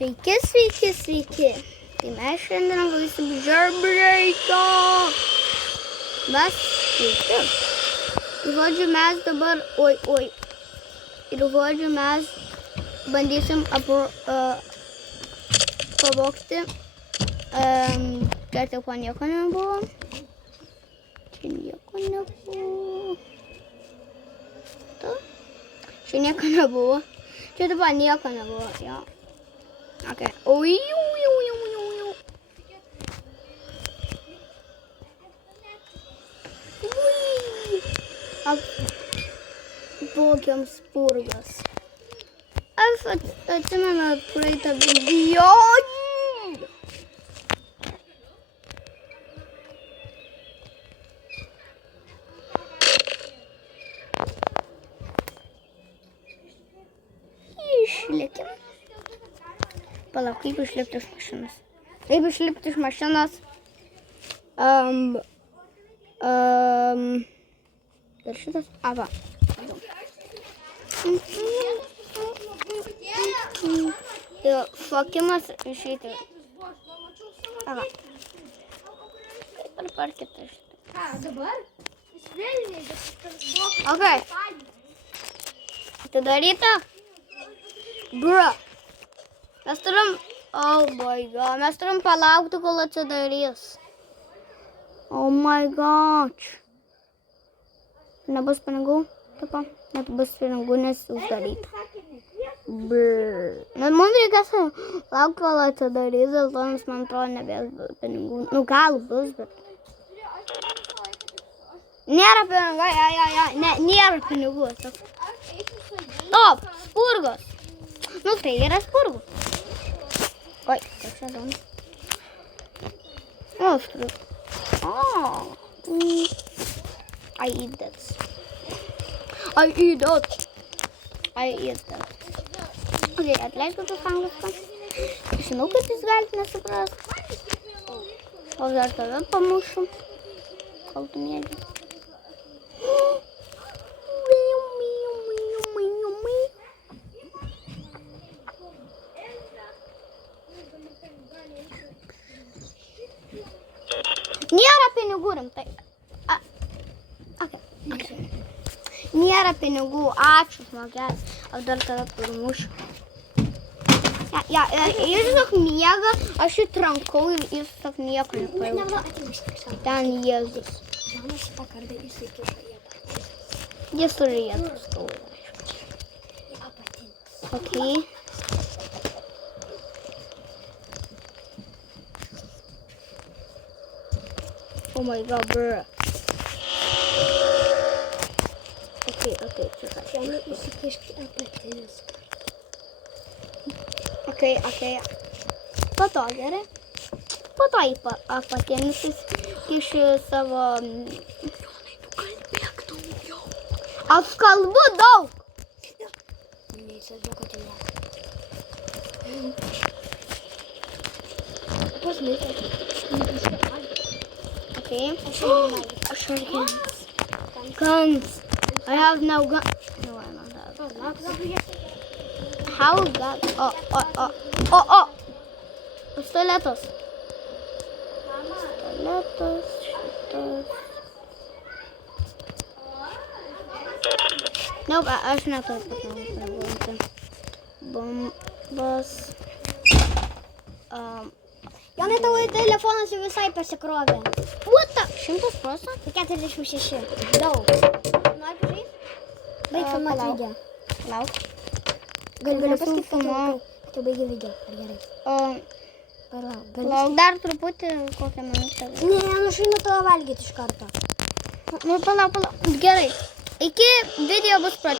Sveiki, sveiki, sveiki. Tai mes šiandien valysim žarbreiką. Mes sveiki. Ir žodžiu, mes dabar, Ir žodžiu, mes bandysim pavogti. Čia tipo nieko nebuvo. Čia nieko nebuvo. Čia nieko nebuvo. Čia tipo nieko nebuvo, jo. Okay. Vogiam spurgas. Aš atsimenu praeitą video. Išlėkim. Palauk, kaip išlipti iš mašinos? Kaip išlipti iš mašinos? Ir šitas? Va. Ir šokimas išeiti. Va. Kaip ir parkita šitą. Dabar? Ok. Atidaryta? Bro. Mes turim, oh my god, mes turim palaukti, kol atsidarys. Oh my god. Nebus pinigų, tipo, nebus pinigų, nes uždaryta. Nes mums reikės laukti, kol atsidarys, dėl to, nes man atrodo nebės pinigų. Nu, gal bus, bet... Nėra pinigų, nėra pinigų. Top, spurgos. Nu, tai yra spurgų. Oi, kas čia daug. O, aš turiu. I eat that. Ok, atleiskit už anglišką. Žinau, kad jūs galite nesuprasti. O dar tave pamušiu. Kol tu mėgi. Nėra pinigų, rimtai. Nėra pinigų, ačiū, žmogelis. Aš dar tave pirmušiu. Jis tiesiog miega, aš jį trankau ir jis tiesiog nieko nepajaučia. Ten Jėzus. Jis turi Jėzus kaulą. Ok. Oh my god, bro. Okay, čekaj. Okay. Po to gerai. Po to į apatėmis įkiši savo... Aš kalbu daug. Okay. Guns. I have no gun. No, I don't have. How gun? Oh. Pistoletas. Nope, aš neturiu patnaudoti. Bombas. Jonai, tavo telefonas jau visai persikrovė. What the? 100%? 46. Daug. Nori pažaist? Baig filmuoti video. Lauk. Galiu pasakyti, kad jau baigi video. Ar gerai? Lauk dar truputį kokią minutę. Ne, aš einu tavo valgyti iš karto. Nu, palauk. Gerai. Iki video bus pro